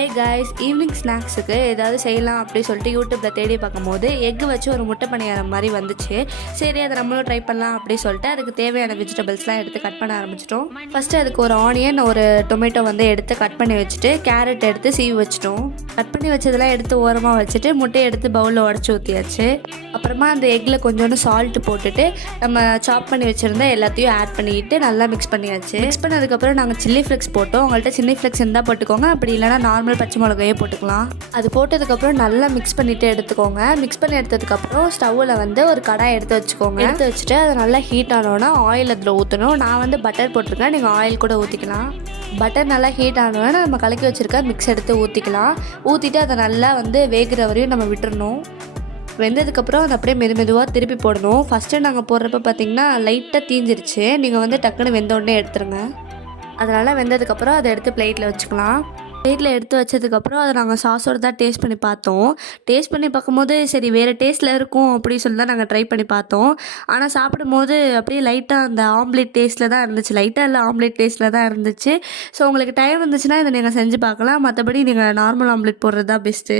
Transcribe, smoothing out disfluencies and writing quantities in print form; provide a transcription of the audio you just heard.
Hey guys, evening ஸ்நாக்ஸுக்கு ஏதாவது செய்யலாம் அப்படி சொல்லிட்டு யூடியூப்பில் தேடி பார்க்கும்போது எக்கு வச்சு ஒரு முட்டை பணியாரம் மாதிரி வந்துச்சு. சரி, அதை நம்மளும் ட்ரை பண்ணலாம் அப்படி சொல்லிட்டு அதுக்கு தேவையான வெஜிடபிள்ஸ்லாம் எடுத்து கட் பண்ண ஆரம்பிச்சிட்டோம். ஃபஸ்ட்டு அதுக்கு ஒரு ஆனியன், ஒரு டொமேட்டோ வந்து எடுத்து கட் பண்ணி வச்சுட்டு கேரட் எடுத்து சீவி வச்சிட்டோம். கட் பண்ணி வச்சதெல்லாம் எடுத்து ஓரமாக வச்சுட்டு முட்டையை எடுத்து பவுலில் உடச்சி ஊற்றியாச்சு. அப்புறமா அந்த எக்கில் கொஞ்சோண்டு சால்ட்டு போட்டுட்டு நம்ம சாப் பண்ணி வச்சுருந்தா எல்லாத்தையும் ஆட் பண்ணிக்கிட்டு நல்லா மிக்ஸ் பண்ணியாச்சு. மிக்ஸ் பண்ணதுக்கப்புறம் நாங்கள் சில்லி ஃப்ளெக்ஸ் போட்டோம். உங்கள்கிட்ட சில்லி ஃப்ளெக்ஸ் இருந்தால் போட்டுக்கோங்க, அப்படி இல்லைனா நார்மல் பச்சை மிளகாயே போட்டுக்கலாம். அது போட்டதுக்கப்புறம் நல்லா மிக்ஸ் பண்ணிவிட்டு எடுத்துக்கோங்க. மிக்ஸ் பண்ணி எடுத்ததுக்கப்புறம் ஸ்டவ்வில் வந்து ஒரு கடாய் எடுத்து வச்சுக்கோங்க. எடுத்து வச்சுட்டு அது நல்லா ஹீட் ஆனோன்னா ஆயில் அதில் ஊற்றணும். நான் வந்து பட்டர் போட்டிருக்கேன், நீங்கள் ஆயில் கூட ஊற்றிக்கலாம். பட்டர் நல்லா ஹீட் ஆனோன்னா நம்ம கலக்கி வச்சுருக்க மிக்ஸ் எடுத்து ஊற்றிக்கலாம். ஊற்றிட்டு அதை நல்லா வந்து வேகிற வரையும் நம்ம விட்டுறணும். வெந்ததுக்கப்புறம் அதை அப்படியே மெதுவாக திருப்பி போடணும். ஃபஸ்ட்டு நாங்கள் போடுறப்ப பார்த்திங்கன்னா லைட்டாக தீஞ்சிருச்சு. நீங்கள் வந்து டக்குன்னு வெந்தோடனே எடுத்துருங்க. அதனால் வெந்ததுக்கப்புறம் அதை எடுத்து பிளேட்டில் வச்சுக்கலாம். பிளேட்டில் எடுத்து வச்சதுக்கப்புறம் அதை நாங்கள் சாஸோடு தான் டேஸ்ட் பண்ணி பார்த்தோம். டேஸ்ட் பண்ணி பார்க்கும்போது சரி வேறு டேஸ்ட்டில் இருக்கும் அப்படின்னு சொல்லி தான் நாங்கள் ட்ரை பண்ணி பார்த்தோம். ஆனால் சாப்பிடும்போது அப்படியே லைட்டாக அந்த ஆம்லேட் டேஸ்ட்டில் தான் இருந்துச்சு. லைட்டாக இல்லை, ஆம்லேட் டேஸ்ட்டில் தான் இருந்துச்சு. ஸோ உங்களுக்கு டைம் இருந்துச்சுன்னா இதை நீங்கள் செஞ்சு பார்க்கலாம். மற்றபடி நீங்கள் நார்மல் ஆம்லேட் போடுறது தான் பெஸ்ட்டு.